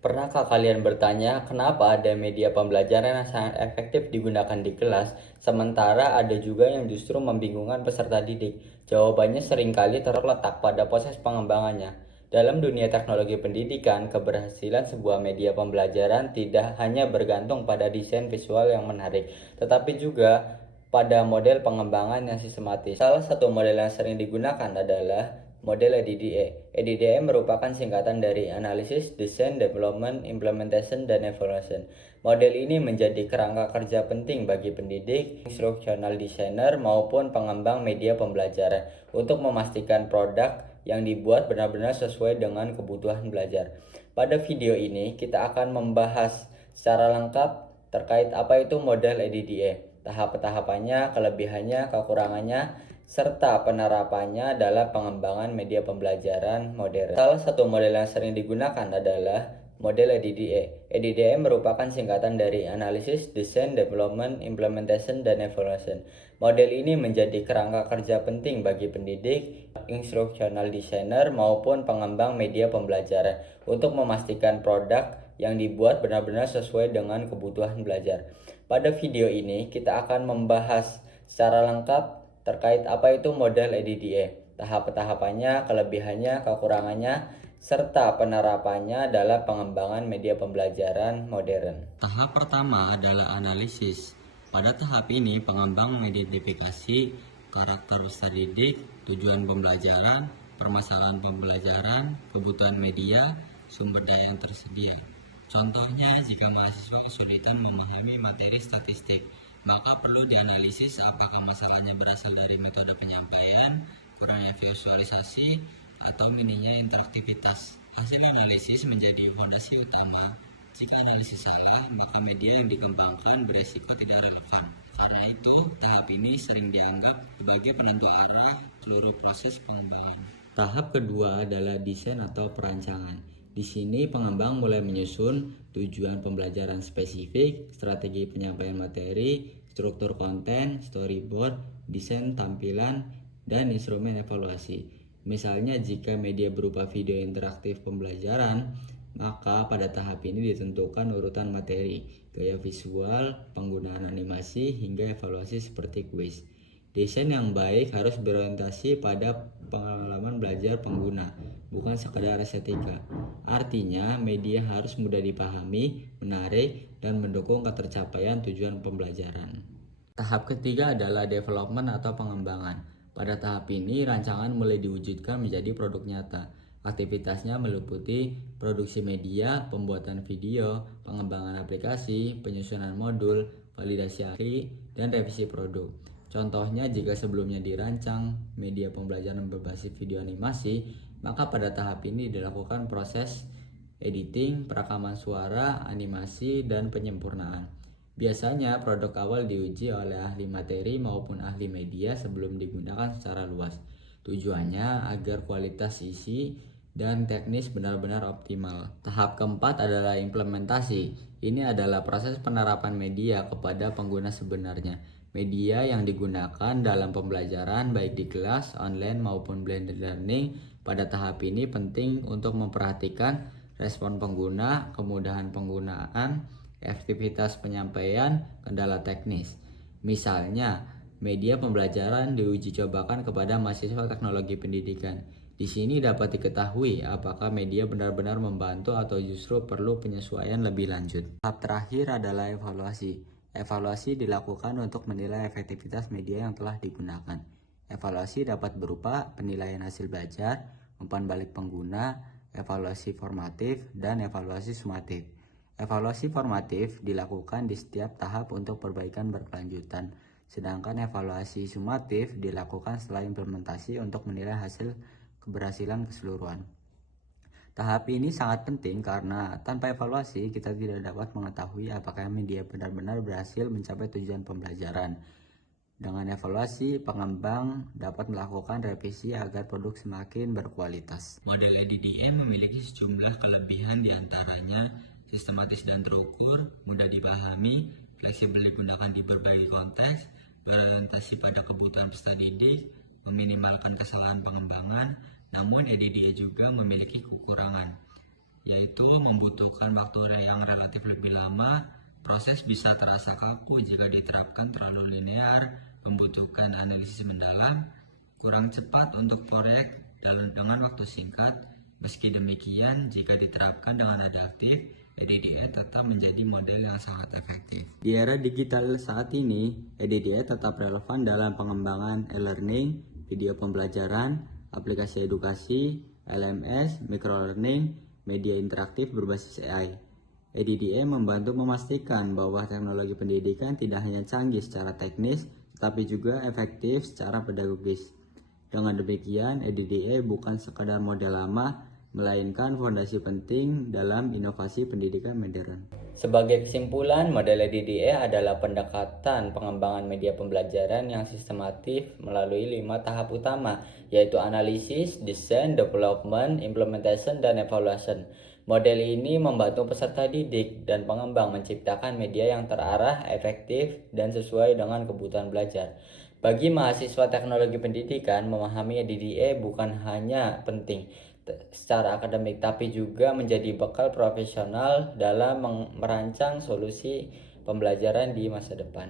Pernahkah kalian bertanya kenapa ada media pembelajaran yang sangat efektif digunakan di kelas, sementara ada juga yang justru membingungkan peserta didik? Jawabannya seringkali terletak pada proses pengembangannya. Dalam dunia teknologi pendidikan, keberhasilan sebuah media pembelajaran tidak hanya bergantung pada desain visual yang menarik, tetapi juga pada model pengembangan yang sistematis. Salah satu model yang sering digunakan adalah model EDDA. EDDA merupakan singkatan dari Analysis, Design, Development, Implementation, dan Evaluation. Model ini menjadi kerangka kerja penting bagi pendidik, instructional designer, maupun pengembang media pembelajaran untuk memastikan produk yang dibuat benar-benar sesuai dengan kebutuhan belajar. Pada video ini, kita akan membahas secara lengkap terkait apa itu model EDDA, tahap-tahapannya, kelebihannya, kekurangannya, serta penerapannya dalam pengembangan media pembelajaran modern. Salah satu model yang sering digunakan adalah model EDDA. EDDA merupakan singkatan dari Analysis, Design, Development, Implementation, dan Evaluation. Model ini menjadi kerangka kerja penting bagi pendidik, instructional designer, maupun pengembang media pembelajaran untuk memastikan produk yang dibuat benar-benar sesuai dengan kebutuhan belajar. Pada video ini, kita akan membahas secara lengkap terkait apa itu model EDDA, tahap-tahapannya, kelebihannya, kekurangannya, serta penerapannya dalam pengembangan media pembelajaran modern. Tahap pertama adalah analisis. Pada tahap ini, pengembang mengidentifikasi karakter peserta didik, tujuan pembelajaran, permasalahan pembelajaran, kebutuhan media, sumber daya yang tersedia. Contohnya, jika mahasiswa kesulitan memahami materi statistik, maka perlu dianalisis apakah masalahnya berasal dari metode penyampaian, kurangnya visualisasi, atau minimnya interaktivitas. Hasil analisis menjadi fondasi utama. Jika analisis salah, maka media yang dikembangkan beresiko tidak relevan. Karena itu, tahap ini sering dianggap sebagai penentu arah seluruh proses pengembangan. Tahap kedua adalah desain atau perancangan. Di sini pengembang mulai menyusun tujuan pembelajaran spesifik, strategi penyampaian materi, struktur konten, storyboard, desain tampilan, dan instrumen evaluasi. Misalnya jika media berupa video interaktif pembelajaran, maka pada tahap ini ditentukan urutan materi, gaya visual, penggunaan animasi, hingga evaluasi seperti kuis. Desain yang baik harus berorientasi pada pengalaman belajar pengguna, bukan sekadar estetika. Artinya, media harus mudah dipahami, menarik, dan mendukung ketercapaian tujuan pembelajaran. Tahap ketiga adalah development atau pengembangan. Pada tahap ini, rancangan mulai diwujudkan menjadi produk nyata. Aktivitasnya meliputi produksi media, pembuatan video, pengembangan aplikasi, penyusunan modul, validasi ahli, dan revisi produk. Contohnya, jika sebelumnya dirancang media pembelajaran berbasis video animasi, maka pada tahap ini dilakukan proses editing, perekaman suara, animasi, dan penyempurnaan. Biasanya produk awal diuji oleh ahli materi maupun ahli media sebelum digunakan secara luas. Tujuannya agar kualitas isi dan teknis benar-benar optimal. Tahap keempat adalah implementasi. Ini adalah proses penerapan media kepada pengguna sebenarnya. Media yang digunakan dalam pembelajaran baik di kelas, online maupun blended learning pada tahap ini penting untuk memperhatikan respon pengguna, kemudahan penggunaan, efektivitas penyampaian, kendala teknis. Misalnya, media pembelajaran diuji cobakan kepada mahasiswa teknologi pendidikan. Di sini dapat diketahui apakah media benar-benar membantu atau justru perlu penyesuaian lebih lanjut. Tahap terakhir adalah evaluasi. Evaluasi dilakukan untuk menilai efektivitas media yang telah digunakan. Evaluasi dapat berupa penilaian hasil belajar, umpan balik pengguna, evaluasi formatif, dan evaluasi sumatif. Evaluasi formatif dilakukan di setiap tahap untuk perbaikan berkelanjutan, sedangkan evaluasi sumatif dilakukan setelah implementasi untuk menilai hasil keberhasilan keseluruhan. Tahap ini sangat penting karena tanpa evaluasi kita tidak dapat mengetahui apakah media benar-benar berhasil mencapai tujuan pembelajaran. Dengan evaluasi, pengembang dapat melakukan revisi agar produk semakin berkualitas. Model EDDA memiliki sejumlah kelebihan diantaranya sistematis dan terukur, mudah dipahami, fleksibel digunakan di berbagai konteks, berorientasi pada kebutuhan peserta didik, meminimalkan kesalahan pengembangan. Namun EDDA juga memiliki kekurangan, yaitu membutuhkan waktu yang relatif lebih lama. Proses bisa terasa kaku jika diterapkan terlalu linear, membutuhkan analisis mendalam, kurang cepat untuk proyek dengan waktu singkat. Meski demikian, jika diterapkan dengan adaptif, EDDA tetap menjadi model yang sangat efektif. Di era digital saat ini, EDDA tetap relevan dalam pengembangan e-learning, video pembelajaran, aplikasi edukasi, LMS, microlearning, media interaktif berbasis AI. EDDA membantu memastikan bahwa teknologi pendidikan tidak hanya canggih secara teknis, tetapi juga efektif secara pedagogis. Dengan demikian, EDDA bukan sekadar model lama, melainkan fondasi penting dalam inovasi pendidikan modern. Sebagai kesimpulan, model EDDA adalah pendekatan pengembangan media pembelajaran yang sistematif melalui 5 tahap utama, yaitu analisis, desain, development, implementation, dan evaluation. Model ini membantu peserta didik dan pengembang menciptakan media yang terarah, efektif, dan sesuai dengan kebutuhan belajar. Bagi mahasiswa teknologi pendidikan, memahami EDDA bukan hanya penting secara akademik, tapi juga menjadi bekal profesional dalam merancang solusi pembelajaran di masa depan.